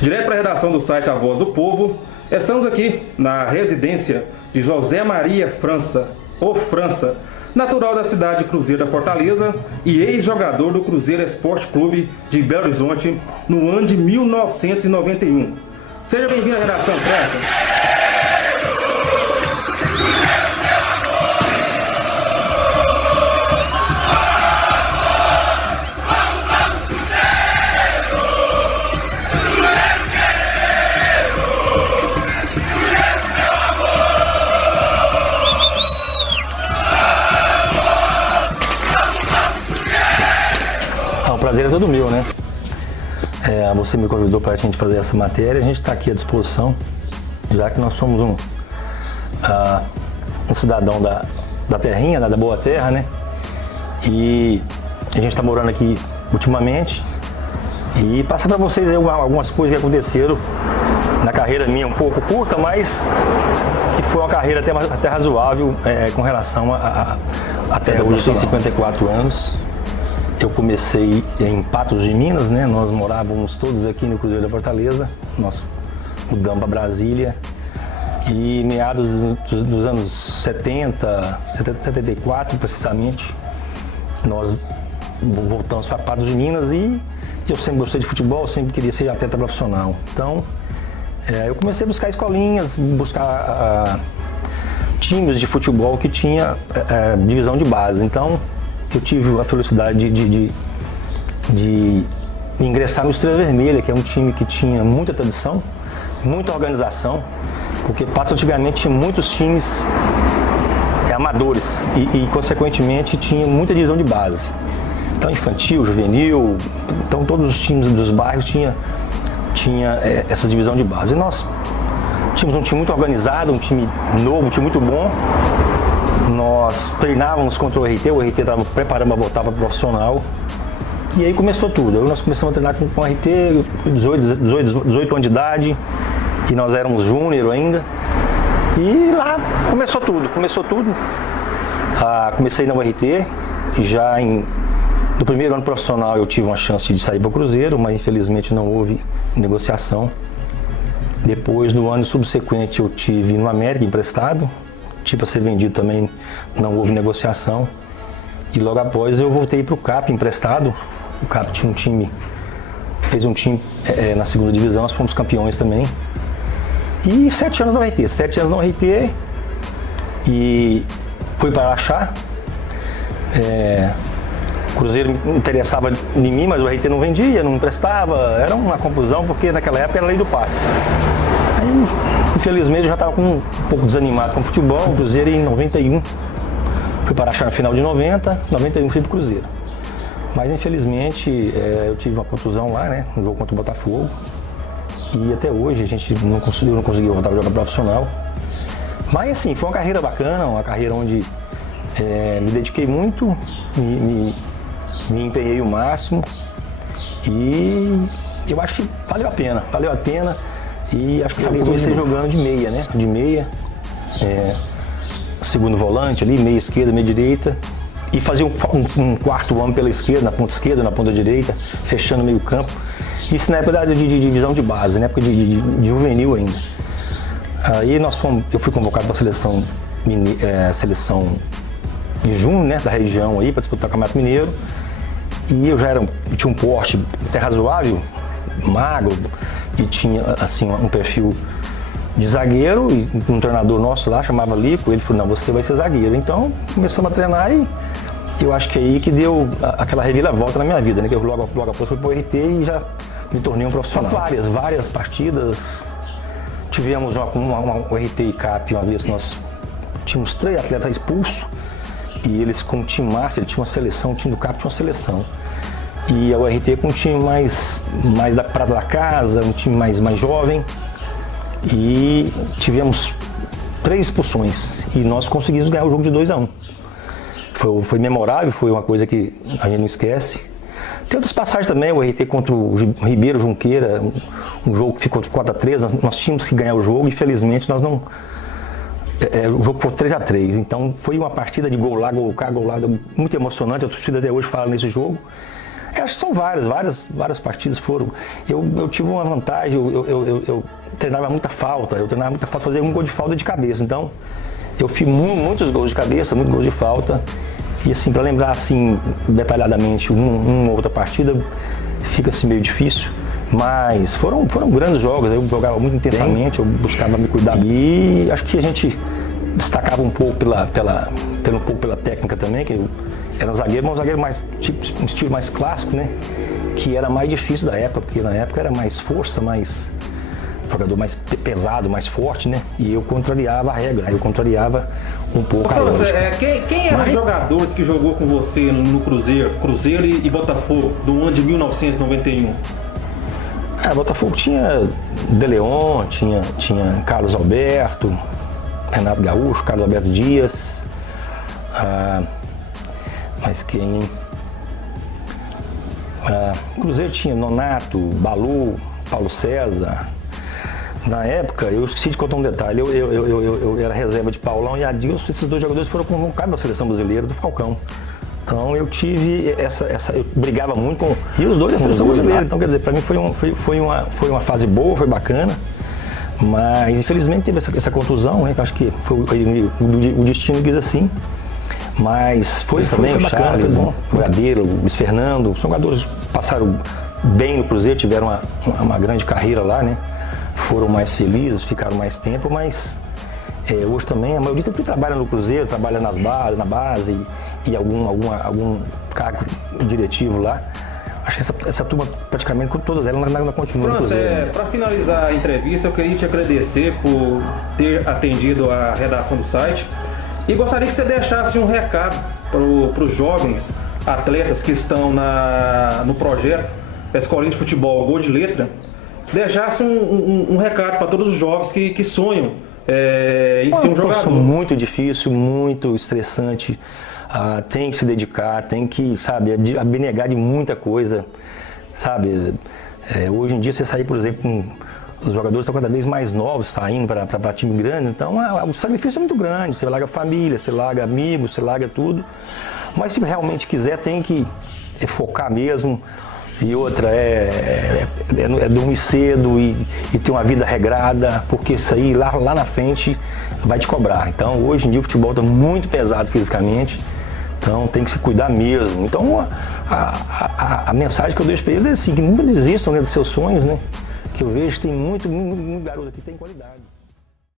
Direto para a redação do site A Voz do Povo, estamos aqui na residência de José Maria França, ou França, natural da cidade de Cruzeiro da Fortaleza e ex-jogador do Cruzeiro Esporte Clube de Belo Horizonte no ano de 1991. Seja bem-vindo à redação, França. O prazer é todo meu, né? Você me convidou para a gente fazer essa matéria, a gente está aqui à disposição, já que nós somos um cidadão da terrinha, da boa terra, né? E a gente está morando aqui ultimamente e passar para vocês aí algumas coisas que aconteceram na carreira minha, um pouco curta, mas que foi uma carreira até razoável com relação até hoje. Eu tenho 54 anos. Eu comecei em Patos de Minas, né? Nós morávamos todos aqui no Cruzeiro da Fortaleza, nós mudamos para Brasília e meados dos anos 74 precisamente, nós voltamos para Patos de Minas e eu sempre gostei de futebol, sempre queria ser atleta profissional. Então, eu comecei a buscar escolinhas, buscar times de futebol que tinha divisão de base. Então, eu tive a felicidade de ingressar no Estrela Vermelha, que é um time que tinha muita tradição, muita organização, porque Patos antigamente tinha muitos times amadores e consequentemente tinha muita divisão de base. Então infantil, juvenil, então todos os times dos bairros tinha essa divisão de base. E nós tínhamos um time muito organizado, um time novo, um time muito bom. Nós treinávamos contra o RT estava preparando para voltar para o profissional. E aí começou tudo. Nós começamos a treinar com o RT, 18 anos de idade, e nós éramos júnior ainda. E lá começou tudo. Comecei na URT, já no primeiro ano profissional eu tive uma chance de sair para o Cruzeiro, mas infelizmente não houve negociação. Depois, no ano subsequente, eu tive no América emprestado, para ser vendido também, não houve negociação. E logo após eu voltei para o CAP emprestado. O CAP tinha fez um time na segunda divisão, nós fomos campeões também. E 7 anos na URT, e fui para Araxá. O Cruzeiro interessava em mim, mas o RT não vendia, não emprestava, era uma confusão, porque naquela época era lei do passe. Aí, infelizmente, eu já estava um pouco desanimado com o futebol. O Cruzeiro em 91, fui para Araxá na final de 91 fui para o Cruzeiro. Mas infelizmente eu tive uma contusão lá, né, no jogo contra o Botafogo. E até hoje eu não consegui voltar a jogar profissional. Mas assim, foi uma carreira bacana, uma carreira onde me dediquei muito, me empenhei o máximo e eu acho que valeu a pena. E acho que eu comecei jogando de meia, né? Segundo volante ali, meia esquerda, meia direita. E fazia um quarto homem pela esquerda, na ponta esquerda, na ponta direita, fechando meio campo. Isso na época de divisão de base, na época de juvenil ainda. Aí eu fui convocado para a seleção de junho, né, da região aí, para disputar o Campeonato Mineiro. E eu tinha um porte até razoável, magro, e tinha assim um perfil de zagueiro, e um treinador nosso lá chamava Lico, ele falou, não, você vai ser zagueiro. Então começamos a treinar e eu acho que é aí que deu aquela reviravolta na minha vida, né? Que eu logo após fui pro RT e já me tornei um profissional. Várias partidas. Tivemos uma RT e CAP, uma vez nós tínhamos 3 atletas expulsos e eles com um time master, ele tinha uma seleção, o time do CAP tinha uma seleção. E a URT com um time mais da prata da casa, um time mais jovem. E tivemos 3 expulsões e nós conseguimos ganhar o jogo de 2-1. Foi memorável, foi uma coisa que a gente não esquece. Tem outras passagens também, o RT contra o Ribeiro Junqueira, um jogo que ficou 4-3, nós tínhamos que ganhar o jogo e infelizmente nós não... o jogo foi 3-3, então foi uma partida de gol lá, gol cá, gol lá, muito emocionante, a torcida até hoje fala nesse jogo. Eu acho que são várias partidas foram. Eu tive uma vantagem, eu treinava muita falta, fazia um gol de falta de cabeça. Então, eu fiz muitos gols de cabeça, muitos gols de falta. E assim, para lembrar assim, detalhadamente uma outra partida, fica assim meio difícil. Mas foram grandes jogos, eu jogava muito intensamente, eu buscava me cuidar. E acho que a gente destacava um pouco pela técnica também, que eu era um zagueiro mais, tipo, um estilo mais clássico, né? Que era mais difícil da época, porque na época era mais força, mais jogador mais pesado, mais forte, né? E eu contrariava a regra, eu contrariava um pouco a lógica. Quem eram os jogadores que jogou com você no Cruzeiro e Botafogo, do ano de 1991? Botafogo tinha De Leon, tinha Carlos Alberto, Renato Gaúcho, Carlos Alberto Dias, mas quem? Cruzeiro tinha Nonato, Balu, Paulo César. Na época, eu esqueci de contar um detalhe, eu era reserva de Paulão e Adilson, esses dois jogadores foram convocados na seleção brasileira do Falcão. Então eu tive eu brigava muito com e os dois da seleção brasileira. Então quer dizer, para mim foi uma fase boa, foi bacana, mas infelizmente teve essa contusão, né? Que eu acho que foi o destino quis assim. Mas foi também o Charles, o Gadeiro, o Luiz Fernando, são jogadores que passaram bem no Cruzeiro, tiveram uma grande carreira lá, né? Foram mais felizes, ficaram mais tempo, mas hoje também a maioria que trabalha no Cruzeiro, trabalha na base e algum cargo diretivo lá. Acho que essa turma, praticamente, com todas elas, ainda continua no Cruzeiro. Para finalizar a entrevista, eu queria te agradecer por ter atendido a redação do site e gostaria que você deixasse um recado para os jovens atletas que estão no projeto da Escolinha de Futebol Gol de Letra, deixasse um recado para todos os jovens que sonham em ser um jogador. Muito difícil, muito estressante. Tem que se dedicar, tem que, sabe, abnegar de muita coisa, sabe? Hoje em dia você sair, por exemplo, os jogadores estão cada vez mais novos, saindo para time grande, então o sacrifício é muito grande, você larga família, você larga amigos, você larga tudo, mas se realmente quiser tem que focar mesmo. E outra é dormir cedo e ter uma vida regrada, porque isso aí lá na frente vai te cobrar. Então hoje em dia o futebol está muito pesado fisicamente, então tem que se cuidar mesmo. Então a mensagem que eu deixo para eles é assim, que nunca desistam, né, dos seus sonhos, né? Que eu vejo que tem muito garoto aqui que tem qualidades.